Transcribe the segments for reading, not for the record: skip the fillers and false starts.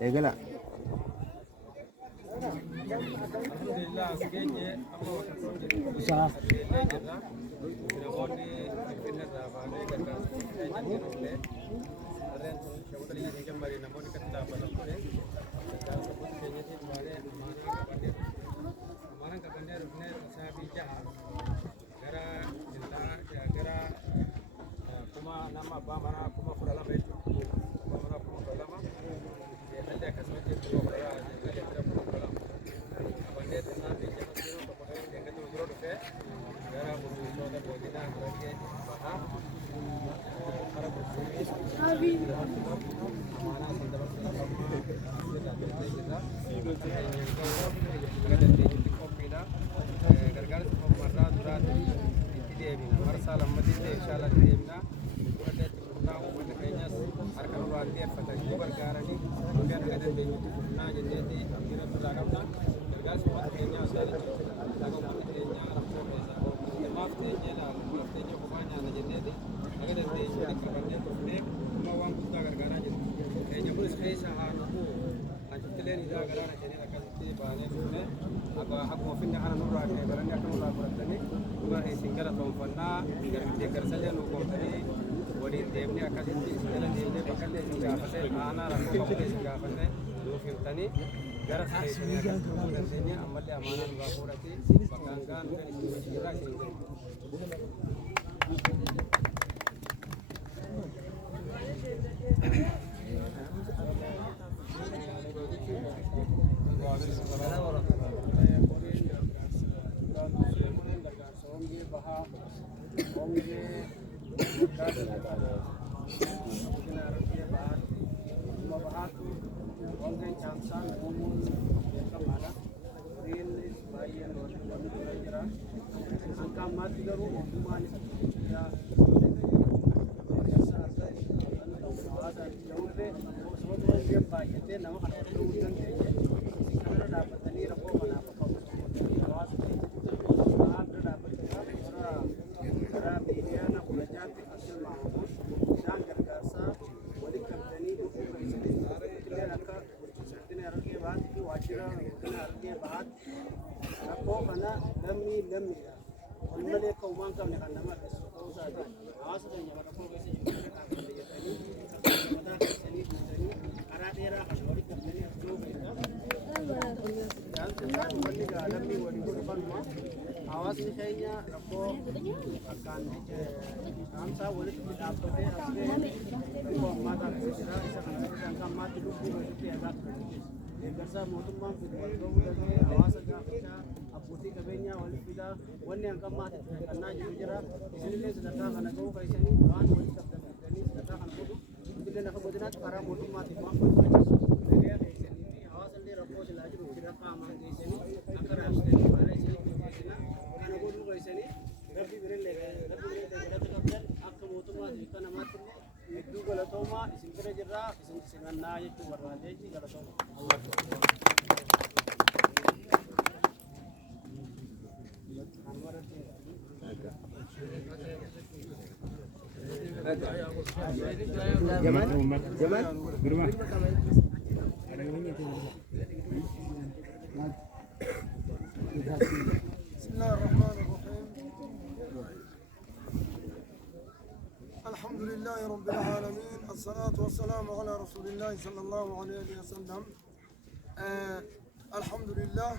Eegala. الحمد لله رب العالمين الصلاة والسلام على رسول الله صلى الله عليه وسلم الحمد لله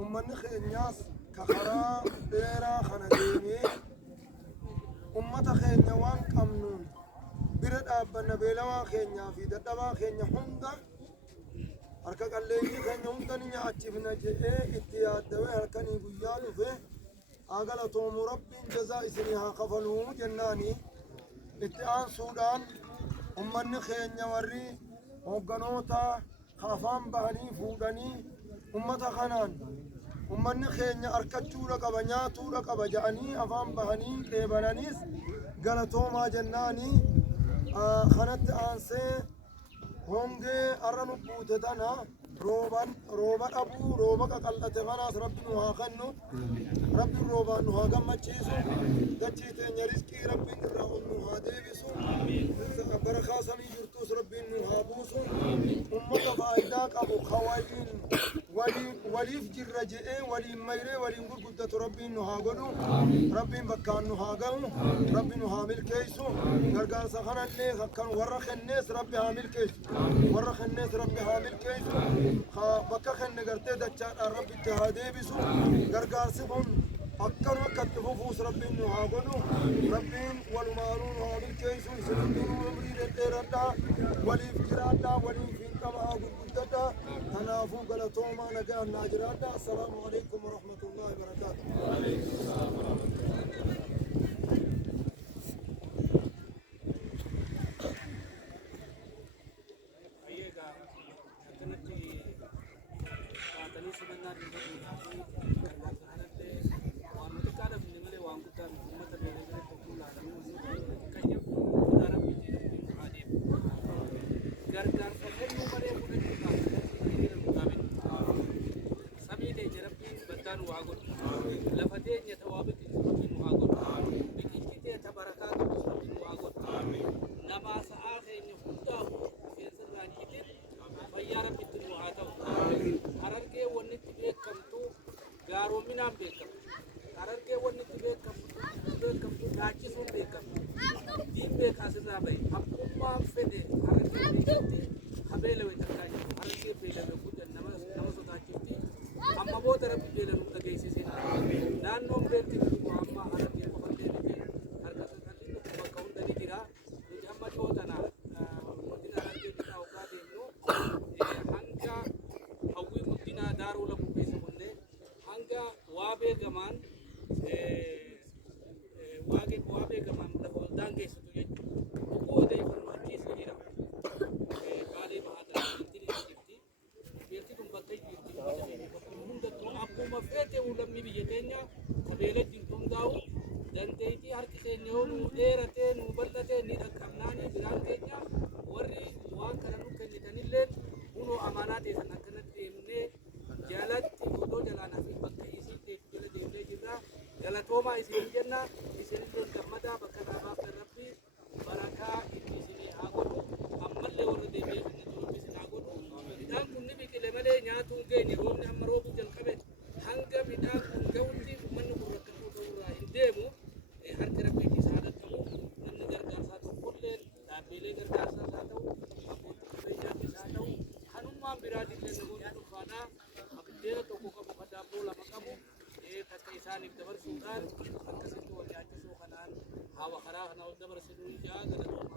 أمني خينياس كخرا بيرا خنديمي أمة خينيا وان كمنون برد أبنا بيلوا خينيا في دتوا خينيا هندا harka qalleeyyii keenya hunda ni nyaachifna jedhee itti yaaddawee halkanii guyyaa dhufe haa galatoomu rabbiin jazaa isinii haa kafaluu jennaani itti aansuudhaan ummanni keenya warri hoogganoota afaan bahanii fuudhanii ummata kanaan ummanni keenya arkachuudha qaba nyaatuudha qaba jedhanii afaan bahanii dheebalaniis galatoomaa jennaani kanatti aansee hongee arra nubbuute tana روبا أبو روبا قلت غناس ربي نوها خنو ربي روبا نوها قم تشيسو دجيتين رزقي ربي نرهم نوها ديبسو برخا سمي جرتوس ربي نوها بوسو أمة فايداك أبو خوالين وليف جرجئين ولي ميري ولي قدة ربي نوها قلو ربي بكان نوها قلو ربي نوها ملكيسو غرقان سخنا اللي خكان ورخ الناس ربي هامل كيسو ورخ الناس ربي هامل كيسو بكا خن غرتي دچا ربي تهادي بسو غرغار سبون اكن وقت فوفوس ربي انه هاغنو ربي والمارون هامل كيسو سنتون عمري ديردا ولي فكرادا ولي فين كما غددا تنافو غلطوما نجا ناجرادا السلام عليكم ورحمه الله وبركاته وعليكم السلام ورحمه الله لفتين يتوابط ربي مهاجر بكتير تباركات ربي مهاجر نما سآخر يفوته في سرنا كتير فيا ربي تنوعاتو أرركي ونت بيكمتو غارو منام بيكم أرركي ونت بيكمتو داكيسون بيكم دين بيك أسرنا بي أبوم ما فدي أرركي بيكمتي خبيلة ويتكاي أرركي بيكم يفوت نما سوداكيتي أما بوت ربي بيلن متجيسي سين نان نوم بيرتي أما أرركي بخدي نجي أركاسو تاني نكما كون دني جرا نجي أما جوتنا مدينة أرركي بيتا وكادي نو hanga hawwi muddina daaruu lamu keessa bunne hanga waabee gamaan waabee gamaan lafa waldaan geessitu jechuudha. Tokko odeeffannoo achiisu jira. Baalee bahaadha. Beelti kun bakka jirti. Hundattuu akkuma feete ulamni biyya keenya qabeela jirtu hundaa'u dandeettii harki keenya yoo nuu dheeratee nuu bal'atee ni dhaqqabnaani biraan keenya warri waan kana nu kennitanillee kunoo amaanaa teessan akkanatti deemnee jalatti godoo jalaanaa fi bakka isin teessu jala deemnee jirra galatoomaa isin jenna isin loon gammadaa bakka dhaabaaf rabbi barakaa inni isinii haa godhu ammallee warra deebi'ee kan jiru isin haa godhu midhaan kun ni biqile malee nyaatuun keenya roobni amma roobuu jalqabe hanga midhaan kun ga'utti uummanni kun rakkachuu ta'urraa hin deemu harka rabbiitti isaa dhaqqabu namni gargaarsaa tokkollee dhaabbilee gargaarsaas haa ta'u abbootii qabeenyaas haa ta'u kanummaan biraatillee namoonni dhuunfaadhaa abiddeena tokko qabu kan daabboo lama qabu takka isaaniif dabarsuudhaan akkasitti wal nyaachisuu kanaan hawa karaa kana ol dabarsinuu ijaa galatoo